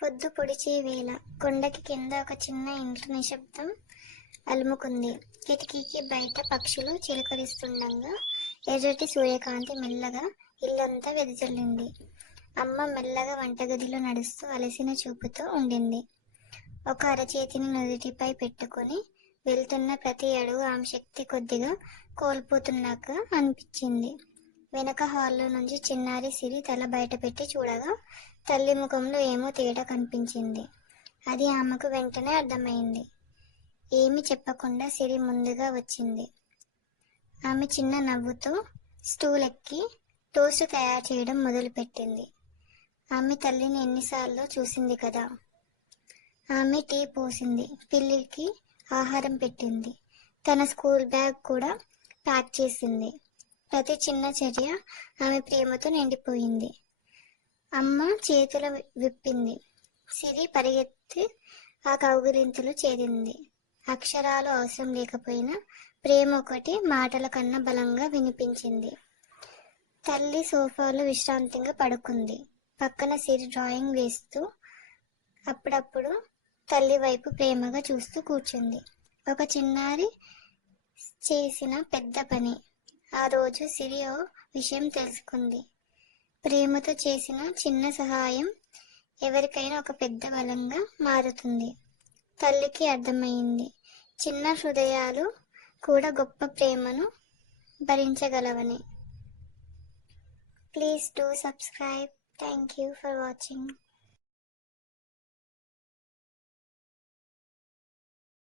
పొద్దు పొడిచే వేళ కొండకి కింద ఒక చిన్న ఇంట్లో నిశ్శబ్దం అలుముకుంది. కిటికీకి బయట పక్షులు చిలకరిస్తుండగా ఎర్రటి సూర్యకాంతి మెల్లగా ఇల్లంతా వెదజల్లింది. అమ్మ మెల్లగా వంటగదిలో నడుస్తూ అలసిన చూపుతో ఉండింది. ఒక అరచేతిని నుదుటిపై పెట్టుకుని వెళ్తున్న ప్రతి అడుగు ఆమె శక్తి కొద్దిగా కోల్పోతున్నట్టు అనిపించింది. వెనక హాల్లో నుంచి చిన్నారి సిరి తల బయటపెట్టి చూడగా తల్లి ముఖంలో ఏమో తేడా కనిపించింది. అది ఆమెకు వెంటనే అర్థమైంది. ఏమీ చెప్పకుండా సిరి ముందుగా వచ్చింది. ఆమె చిన్న నవ్వుతో స్టూల్ ఎక్కి టోస్ట్ తయారు చేయడం మొదలుపెట్టింది. ఆమె తల్లిని ఎన్నిసార్లు చూసింది కదా. ఆమె టీ పోసింది, పిల్లికి ఆహారం పెట్టింది, తన స్కూల్ బ్యాగ్ కూడా ప్యాక్ చేసింది. ప్రతి చిన్న చర్య ఆమె ప్రేమతో నిండిపోయింది. అమ్మ చేతులు విప్పింది. సిరి పరిగెత్తి ఆ కౌగిలింతలు చేరింది. అక్షరాలు అవసరం లేకపోయినా ప్రేమ ఒకటి మాటల కన్నా బలంగా వినిపించింది. తల్లి సోఫాలో విశ్రాంతిగా పడుకుంది. పక్కన సిరి డ్రాయింగ్ వేస్తూ అప్పుడప్పుడు తల్లి వైపు ప్రేమగా చూస్తూ కూర్చుంది. ఒక చిన్నారి చేసిన పెద్ద పని. ఆ రోజు సిరి ఓ విషయం తెలుసుకుంది. ప్రేమతో చేసిన చిన్న సహాయం ఎవరికైనా ఒక పెద్ద బలంగా మారుతుంది. తల్లికి అర్థమైంది, చిన్న హృదయాలు కూడా గొప్ప ప్రేమను భరించగలవని. Please do subscribe. Thank you for watching.